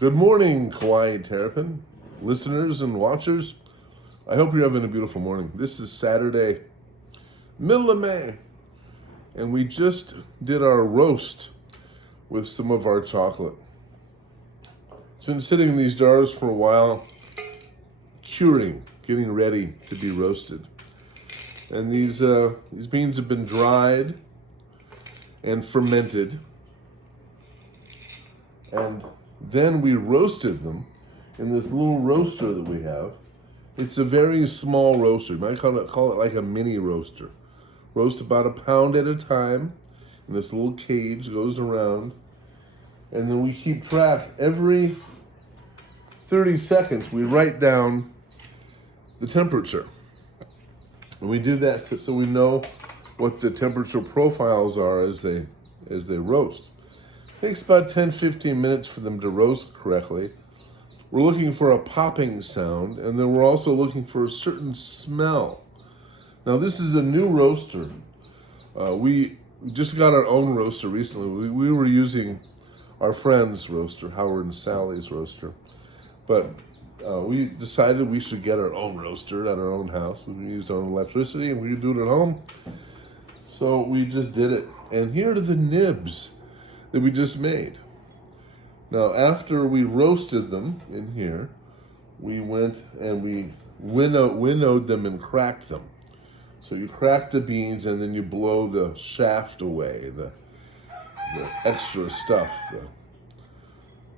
Good morning, Kauai Terrapin, listeners and watchers. I hope you're having a beautiful morning. This is Saturday, middle of May, and we just did our roast with some of our chocolate. It's been sitting in these jars for a while, curing, getting ready to be roasted. And these beans have been dried and fermented, and then we roasted them in this little roaster that we have. It's a very small roaster. You might call it like a mini roaster. Roast about a pound at a time. And this little cage goes around. And then we keep track. Every 30 seconds, we write down the temperature. And we do that so we know what the temperature profiles are as they roast. It takes about 10-15 minutes for them to roast correctly. We're looking for a popping sound, and then we're also looking for a certain smell. Now, this is a new roaster. We just got our own roaster recently. We were using our friend's roaster, Howard and Sally's roaster. But we decided we should get our own roaster at our own house. We used our own electricity, and we could do it at home. So we just did it. And here are the nibs that we just made. Now, after we roasted them in here, we went and we winnowed them and cracked them. So you crack the beans and then you blow the shaft away, the extra stuff,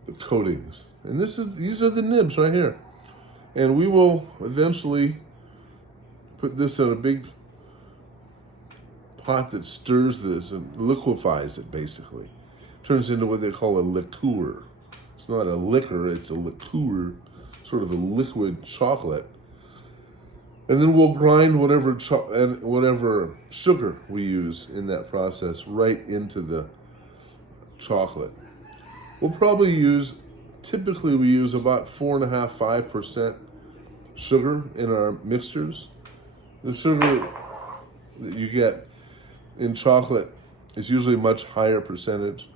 the coatings. And these are the nibs right here. And we will eventually put this in a big pot that stirs this and liquefies it, basically. Turns into what they call a liqueur. It's not a liquor, it's a liqueur, sort of a liquid chocolate. And then we'll grind whatever sugar we use in that process right into the chocolate. We'll probably typically we use about 4.5-5% sugar in our mixtures. The sugar that you get in chocolate is usually a much higher percentage.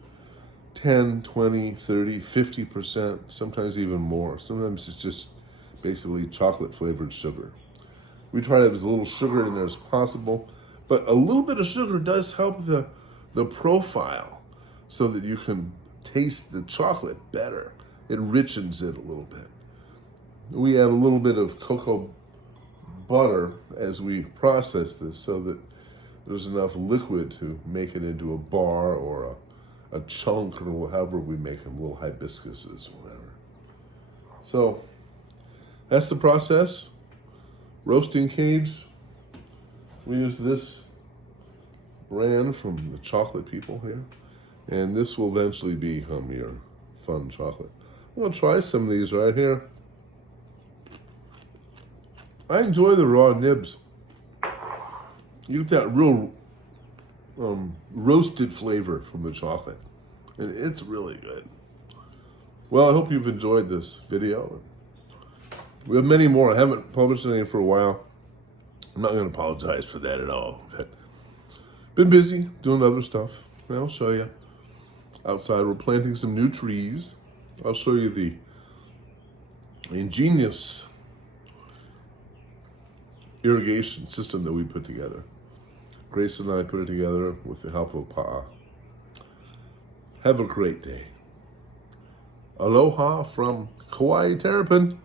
10, 20, 30, 50%, sometimes even more. Sometimes it's just basically chocolate flavored sugar. We try to have as little sugar in there as possible, but a little bit of sugar does help the profile so that you can taste the chocolate better. It richens it a little bit. We add a little bit of cocoa butter as we process this so that there's enough liquid to make it into a bar or a chunk or however we make them, little hibiscuses or whatever. So that's the process. Roasting cage. We use this brand from the chocolate people here. And this will eventually become your fun chocolate. I'm going to try some of these right here. I enjoy the raw nibs. You get that real roasted flavor from the chocolate. And it's really good. Well, I hope you've enjoyed this video. We have many more. I haven't published any for a while. I'm not going to apologize for that at all. But been busy doing other stuff. And I'll show you. Outside, we're planting some new trees. I'll show you the ingenious irrigation system that we put together. Grace and I put it together with the help of Pa'a. Have a great day. Aloha from Kauai Terrapin.